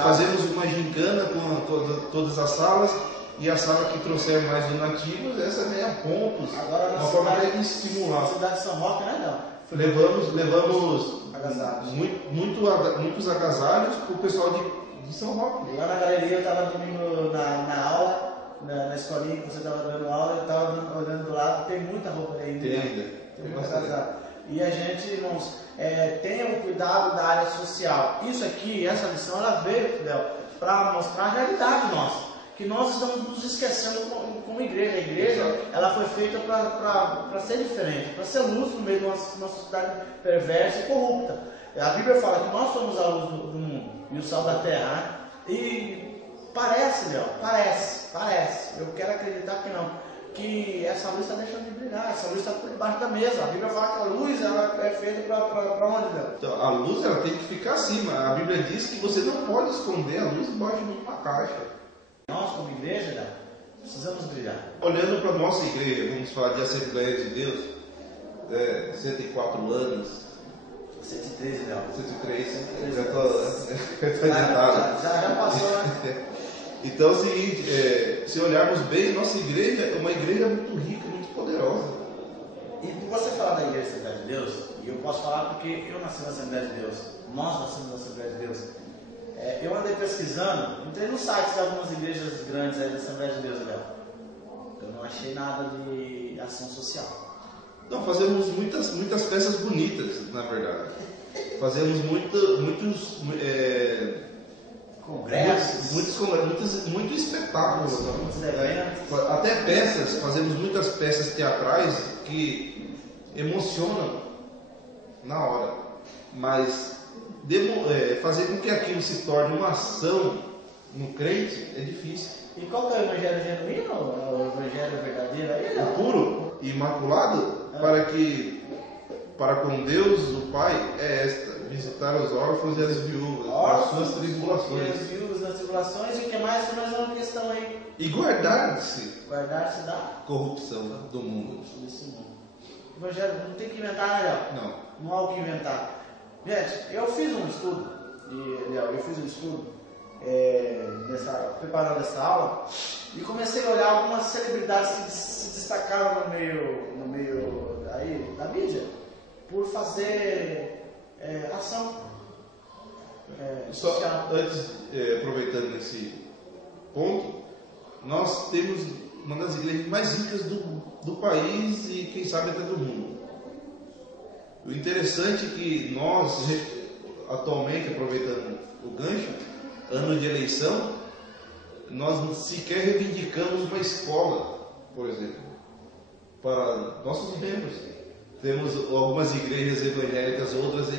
Fazemos uma gincana com todas as salas, e a sala que trouxer mais donativos, essa ganha pontos. Agora, uma forma até de estimular. Na cidade de São Roque, né, não? Levamos Agasalhos. muitos agasalhos para o pessoal de São Roque. Lá na galeria eu estava domingo na aula, na escolinha que você estava dando aula, eu estava olhando do lado, tem muita roupa aí. Tem ainda. Tem muito agasalho. E a gente, irmãos, tenha o cuidado da área social. Isso aqui, essa lição, ela veio, Léo, para mostrar a realidade nossa. Que nós estamos nos esquecendo como igreja. A igreja, exato, ela foi feita para ser diferente, para ser luz no meio de uma sociedade perversa e corrupta. A Bíblia fala que nós somos a luz do mundo e o sal da terra, né? E parece, Léo, parece. Eu quero acreditar que não. Que essa luz está deixando de brilhar, essa luz está por debaixo da mesa. A Bíblia fala que a luz ela é feita para onde, Léo? Então, a luz ela tem que ficar acima. A Bíblia diz que você não pode esconder a luz debaixo de uma caixa. Nós, como igreja, Léo, precisamos brilhar. Olhando para a nossa igreja, vamos falar de Assembleia de Deus, 104 anos, 113, Léo. 103, já tô adiantado. Já passou, né? Então é o seguinte, se olharmos bem, nossa igreja é uma igreja muito rica, muito poderosa. E você falar da Igreja Assembleia de Deus, e eu posso falar porque eu nasci na Assembleia de Deus, nós nascemos na Assembleia de Deus. Eu andei pesquisando, entrei no site de algumas igrejas grandes aí da Assembleia de Deus, Léo. Eu não achei nada de ação social. Não, fazemos muitas peças bonitas, na verdade. Fazemos muitos congressos, muitos espetáculos. muitos eventos. Até peças, fazemos muitas peças teatrais que emocionam na hora. Mas fazer com que aquilo se torne uma ação no crente é difícil. E qual que é o evangelho genuíno? O evangelho verdadeiro aí? O puro e imaculado, para com Deus, o Pai, é esta: visitar os órfãos e as viúvas nas suas tribulações. As viúvas nas tribulações, e o que mais? Tem mais uma questão aí. E guardar-se da corrupção do mundo. Desse mundo. O evangelho não tem que inventar, Léo. Não há o que inventar. Gente, eu fiz um estudo, preparando essa aula, e comecei a olhar algumas celebridades que se destacaram no meio aí, da mídia por fazer ação social. Antes, aproveitando esse ponto, nós temos uma das igrejas mais ricas do país e quem sabe até do mundo. O interessante é que nós, atualmente, aproveitando o gancho, ano de eleição, nós sequer reivindicamos uma escola, por exemplo, para nossos membros. Temos algumas igrejas evangélicas, outras aí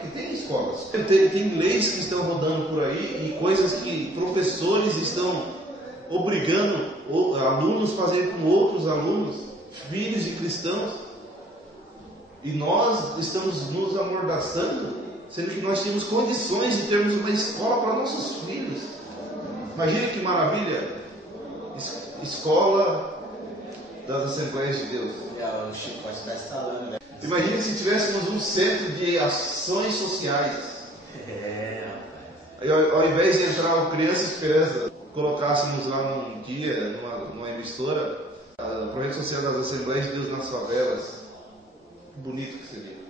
que têm escolas. Tem leis que estão rodando por aí e coisas que professores estão obrigando alunos a fazer com outros alunos, filhos de cristãos. E nós estamos nos amordaçando, sendo que nós temos condições de termos uma escola para nossos filhos. Imagina que maravilha! Escola das Assembleias de Deus. O Chico está instalando, né? Imagina se tivéssemos um centro de ações sociais. Ao invés de entrar o Criança Esperança, colocássemos lá num dia, numa emissora, o projeto social das Assembleias de Deus nas favelas. Bonito que seria.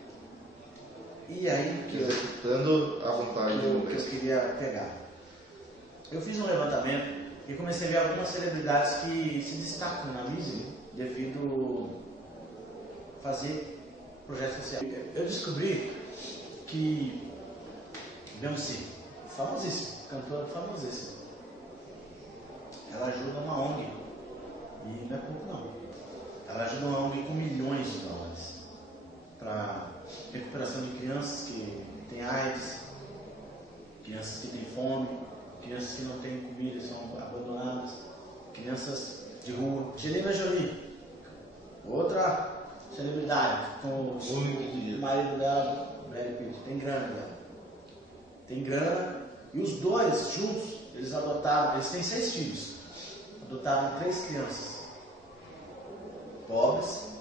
E aí que executando a vontade que eu queria pegar. Eu fiz um levantamento e comecei a ver algumas celebridades que se destacam na mídia devido a fazer projetos sociais. Eu descobri que Beyoncé, famosíssima, cantora famosíssima, ela ajuda uma ONG, e não é pouco não. Ela ajuda uma ONG com milhões de dólares para recuperação de crianças que têm AIDS, crianças que têm fome, crianças que não têm comida, são abandonadas, crianças de rua. Angelina Jolie, outra celebridade, com o marido dela, Brad Pitt, tem grana, e os dois juntos, eles têm 6 filhos, adotaram 3 crianças, pobres,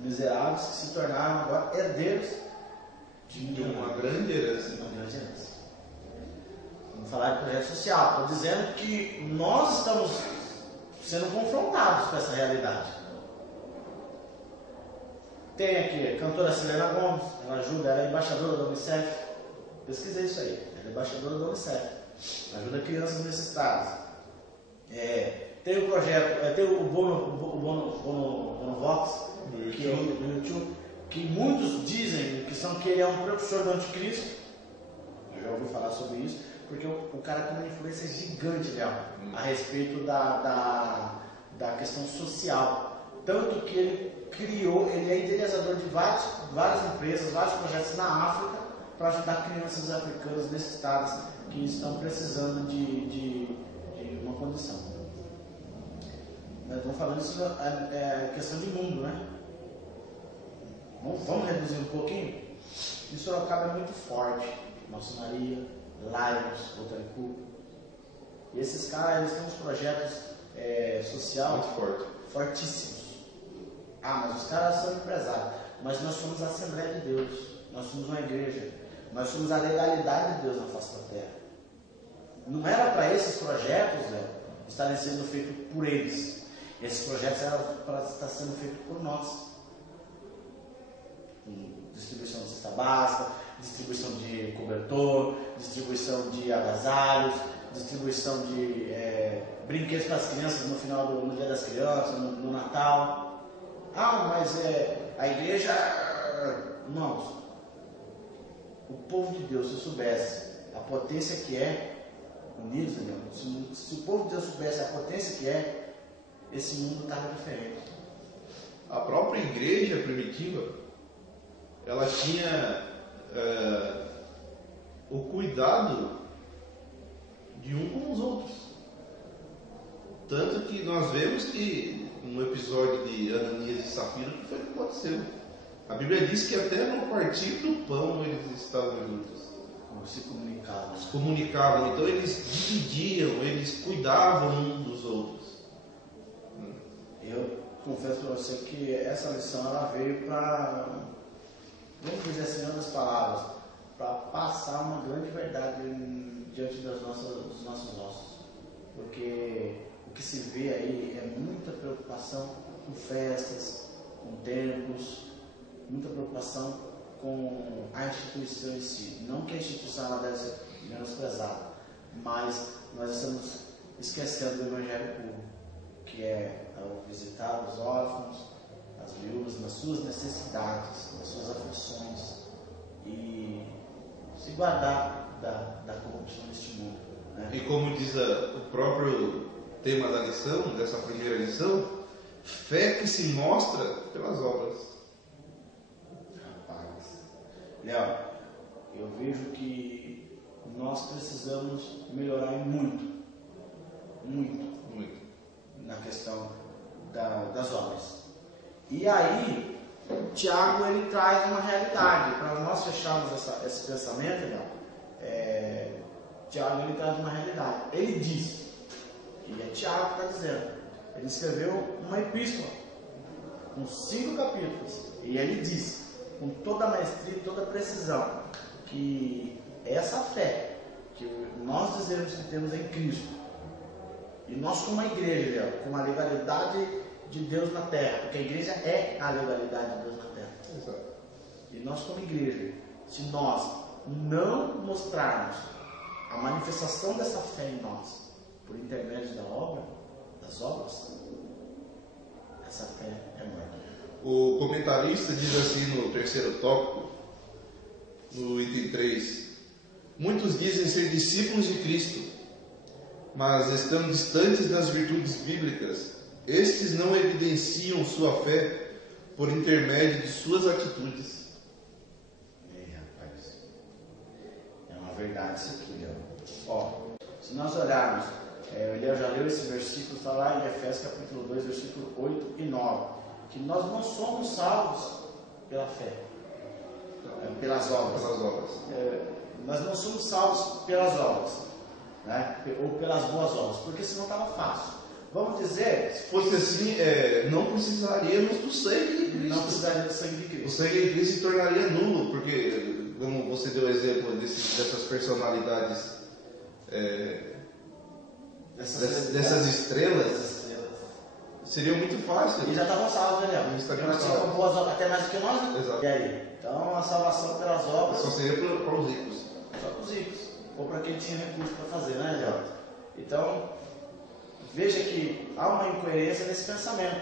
miseráveis, que se tornaram agora herdeiros de uma grande herança. Vamos falar de projeto social. Estou dizendo que nós estamos sendo confrontados com essa realidade. Tem aqui a cantora Selena Gomez, ela ajuda, ela é embaixadora da Unicef. Pesquisei isso aí, ela é embaixadora da Unicef, ajuda crianças necessitadas. Tem o projeto, tem o Bono Vox, que é no YouTube, que muitos dizem que ele é um precursor do anticristo. Eu já ouvi falar sobre isso, porque o cara tem uma influência gigante, Léo, a respeito da questão social. Tanto que ele é idealizador de várias empresas, vários projetos na África, para ajudar crianças africanas necessitadas que estão precisando de uma condição. Nós estamos falando isso questão de mundo, né? Vamos reduzir um pouquinho? Em Sorocaba é muito forte. Maçonaria, Lions, Rotary Club. E esses caras, eles têm uns projetos sociais muito fortíssimos. Ah, mas os caras são empresários. Mas nós somos a Assembleia de Deus. Nós somos uma igreja. Nós somos a legalidade de Deus na face da terra. Não era para esses projetos, Léo, estarem sendo feitos por eles. Esses projetos eram para estar sendo feitos por nós. Distribuição de cesta básica, distribuição de cobertor, distribuição de agasalhos, distribuição de brinquedos para as crianças no Dia das Crianças, no Natal. Ah, mas a igreja... Irmãos, o povo de Deus, se soubesse a potência que é, unidos, se o povo de Deus soubesse a potência que é, esse mundo estava diferente. A própria igreja primitiva, ela tinha o cuidado de um com os outros. Tanto que nós vemos que no episódio de Ananias e Safira, o que foi que aconteceu? A Bíblia diz que até no partir do pão eles estavam juntos. Se comunicavam. Se comunicavam, então eles dividiam, eles cuidavam uns dos outros. Eu confesso para você que essa lição ela veio para, vamos dizer assim, em outras palavras, para passar uma grande verdade diante dos nossos ossos. Porque o que se vê aí é muita preocupação com festas, com templos, muita preocupação com a instituição em si. Não que a instituição ela deve ser menosprezada, mas nós estamos esquecendo do evangelho puro, que é visitar os órfãos, as viúvas, nas suas necessidades, nas suas aflições e se guardar da corrupção deste mundo. Né? E como diz o próprio tema da lição, dessa primeira lição, fé que se mostra pelas obras. Léo, eu vejo que nós precisamos melhorar muito na questão das obras. E aí, Tiago ele traz uma realidade. Para nós fecharmos esse pensamento, Léo, Tiago ele traz uma realidade. Ele diz, e é Tiago que está dizendo, ele escreveu uma epístola com 5 capítulos, e ele diz, com toda a maestria e toda a precisão, que essa fé que nós dizemos que temos em Cristo, e nós como a igreja, com a legalidade de Deus na terra, porque a igreja é a legalidade de Deus na terra. Exato. E nós como igreja, se nós não mostrarmos a manifestação dessa fé em nós, por intermédio das obras, essa fé é morta. O comentarista diz assim no terceiro tópico, no item 3: muitos dizem ser discípulos de Cristo, mas estão distantes das virtudes bíblicas. Estes não evidenciam sua fé por intermédio de suas atitudes. Rapaz, é uma verdade isso aqui, ó. Se nós olharmos, eu já leu esse versículo, está lá em Efésios capítulo 2, versículo 8 e 9. Que nós não somos salvos pela fé, pelas obras. Nós não somos salvos pelas obras, né? Ou pelas boas obras, porque senão estava fácil. Vamos dizer, se fosse assim, não precisaríamos do sangue de Cristo. Não precisaria do sangue de Cristo. O sangue de Cristo se tornaria nulo, porque, como você deu o exemplo dessas personalidades, dessas estrelas, seria muito fácil. E já estavam salvos, né, Léo? Já tinham boas obras, até mais do que nós, né? Exato. E aí? Então a salvação pelas obras só seria para os ricos. Só para os ricos. Ou para quem tinha recurso para fazer, né, Léo? Então, veja que há uma incoerência nesse pensamento.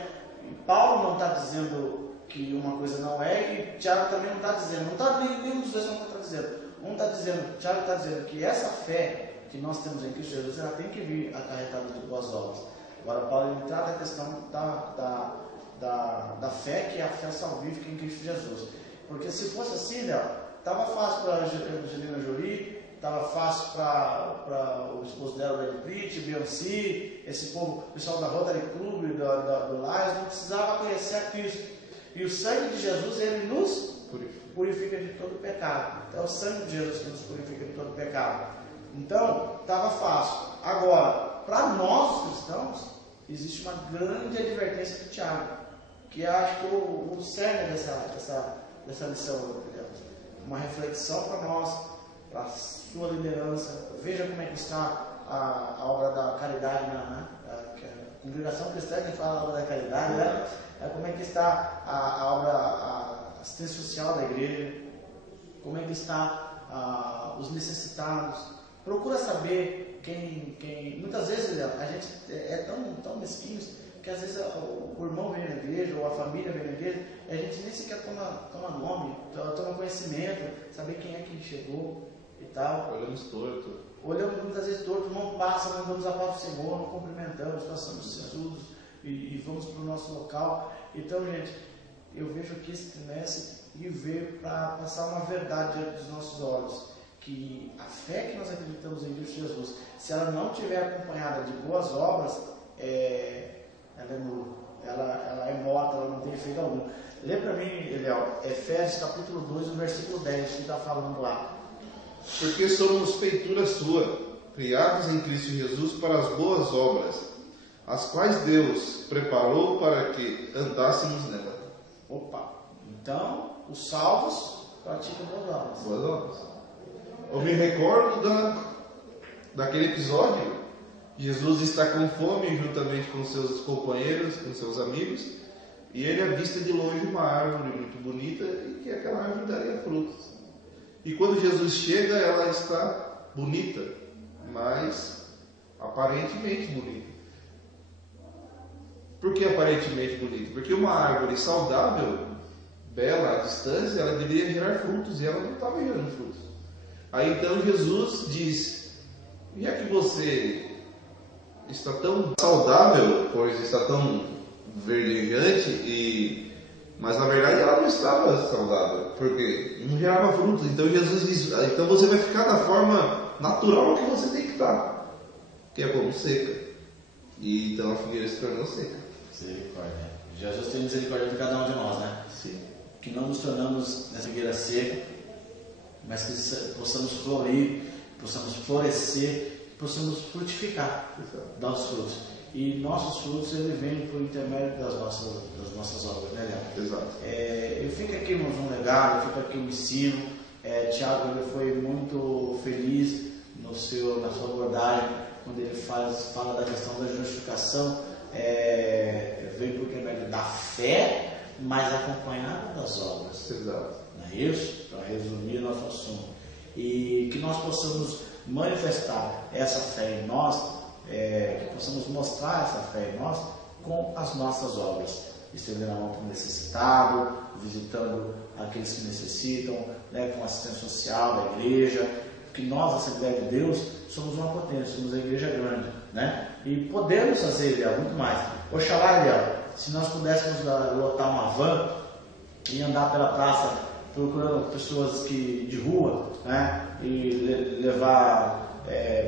E Paulo não está dizendo que uma coisa não é, e Tiago também não está dizendo. Nenhum dos dois não está dizendo. Um está dizendo, Tiago está dizendo que essa fé que nós temos em Cristo Jesus, ela tem que vir acarretada de boas obras. Agora, Paulo ele trata a questão da fé, que é a fé salvífica em Cristo Jesus. Porque se fosse assim, Léo, estava fácil para a Angelina Jolie, estava fácil para o esposo dela, Brad Pitt, Beyoncé, esse povo, o pessoal da Rotary Club, do Lions, não precisava conhecer a Cristo. E o sangue de Jesus, ele nos purifica de todo pecado. Então, é o sangue de Jesus que nos purifica de todo pecado. Então, estava fácil. Agora, para nós cristãos, existe uma grande advertência do Tiago. que acho que o cerne dessa lição, uma reflexão para nós, para a sua liderança. Veja como é que está a obra da caridade, a congregação cristã que fala a obra da caridade, né? Como é que está a obra, a assistência social da igreja, como é que está os necessitados. Procura saber quem muitas vezes a gente é tão mesquinho que às vezes o irmão vem na igreja ou a família vem na igreja e a gente nem sequer toma nome, toma conhecimento, saber quem é que chegou e tal. Olhamos torto. Olhamos muitas vezes torto, o irmão passa, não damos a paz do Senhor, não cumprimentamos, passamos os estudos e vamos para o nosso local. Então, gente, eu vejo aqui esse trimestre e veio para passar uma verdade diante dos nossos olhos, que a fé que nós acreditamos em Cristo Jesus, se ela não estiver acompanhada de boas obras, ela é nula, ela é morta, ela não tem efeito algum. Lê para mim, Eliel, Efésios capítulo 2, no versículo 10, que está falando lá. Porque somos feitura sua, criados em Cristo Jesus para as boas obras, as quais Deus preparou para que andássemos nela. Opa! Então, os salvos praticam boas obras. Boas obras. Eu me recordo daquele episódio. Jesus está com fome juntamente com seus companheiros, com seus amigos, e ele avista de longe uma árvore muito bonita e que aquela árvore daria frutos. E quando Jesus chega, ela está bonita, mas aparentemente bonita. Por que aparentemente bonita? Porque uma árvore saudável, bela à distância, ela deveria gerar frutos e ela não estava gerando frutos. Aí então Jesus diz: já que você está tão saudável, pois está tão verdejante, mas na verdade ela não estava saudável, porque não gerava frutos. Então Jesus diz: então você vai ficar da forma natural que você tem que estar, que é como seca. E então a figueira se tornou seca. Misericórdia. Jesus tem misericórdia de cada um de nós, né? Sim. Que não nos tornamos nessa figueira seca, mas que possamos florir, possamos florescer, possamos frutificar, dar os frutos. E nossos frutos, ele vem por intermédio das nossas obras, né, Léo? Exato. Eu fico aqui um legado, eu fico aqui um ensino. Tiago, ele foi muito feliz na sua abordagem, quando ele fala da questão da justificação, vem por intermédio da fé, mas acompanhada das obras. Exato. Não é isso? Para resumir nosso assunto. E que nós possamos manifestar essa fé em nós, que possamos mostrar essa fé em nós com as nossas obras, estendendo a mão para o necessitado, visitando aqueles que necessitam, né, com assistência social da igreja, que nós, Assembleia de Deus, somos uma potência, somos a igreja grande, né? E podemos fazer, Eliel, muito mais. Oxalá, Eliel, se nós pudéssemos lotar uma van e andar pela praça procurando pessoas de rua, né? E levar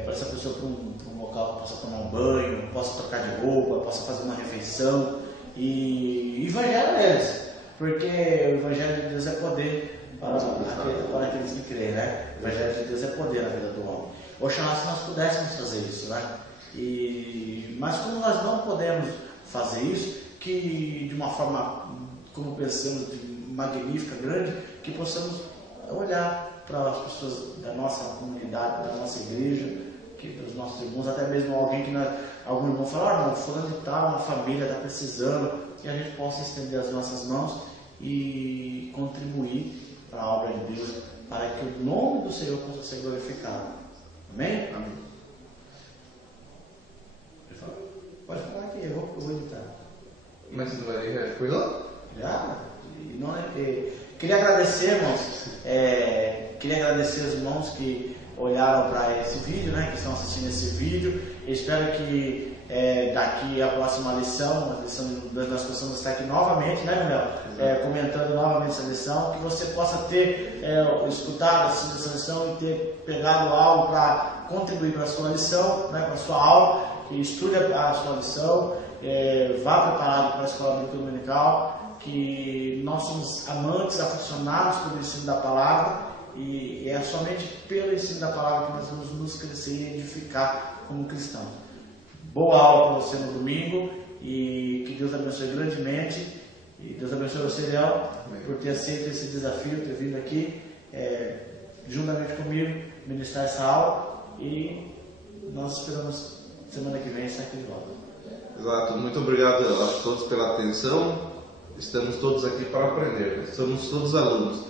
para essa pessoa para um local que possa tomar um banho, possa trocar de roupa, possa fazer uma refeição, e evangelho é eles, porque o evangelho de Deus é poder para aqueles que creem, né? O evangelho de Deus é poder na vida do homem. Oxalá se nós pudéssemos fazer isso, né? Mas como nós não podemos fazer isso, que de uma forma, como pensamos, magnífica, grande, que possamos olhar para as pessoas da nossa comunidade, da nossa igreja, dos nossos irmãos, até mesmo alguém algum irmão fala: não, fulano de tal, uma família está precisando, que a gente possa estender as nossas mãos e contribuir para a obra de Deus, para que o nome do Senhor possa ser glorificado. Amém? Amém. Pode falar aqui, eu vou editar. Mas você não vai cuidar? Já? Queria agradecer, irmãos. Queria agradecer os irmãos que olharam para esse vídeo, né, que estão assistindo esse vídeo. Eu espero que daqui a próxima lição, nós possamos estar aqui novamente, né, Mel? Comentando novamente essa lição, que você possa ter escutado essa lição e ter pegado algo para contribuir para a sua lição, né, para a sua aula, que estude a sua lição, vá preparado para a escola bíblica dominical, que nós somos amantes, aficionados pelo ensino da palavra, e é somente pelo ensino da palavra que nós vamos nos crescer e edificar como cristãos. Boa aula para você no domingo, e que Deus abençoe grandemente, E Deus abençoe você, Léo, por ter aceito esse desafio, ter vindo aqui, juntamente comigo, ministrar essa aula. E nós esperamos semana que vem estar aqui de volta. Exato, muito obrigado a todos pela atenção. Estamos todos aqui para aprender, somos todos alunos.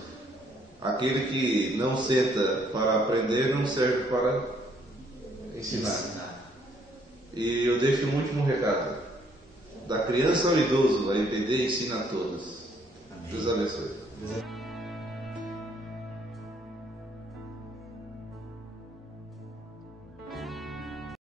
Aquele que não senta para aprender não serve para ensinar. E eu deixo um último recado: da criança ao idoso, a IPD ensina a todos. Amém. Deus abençoe.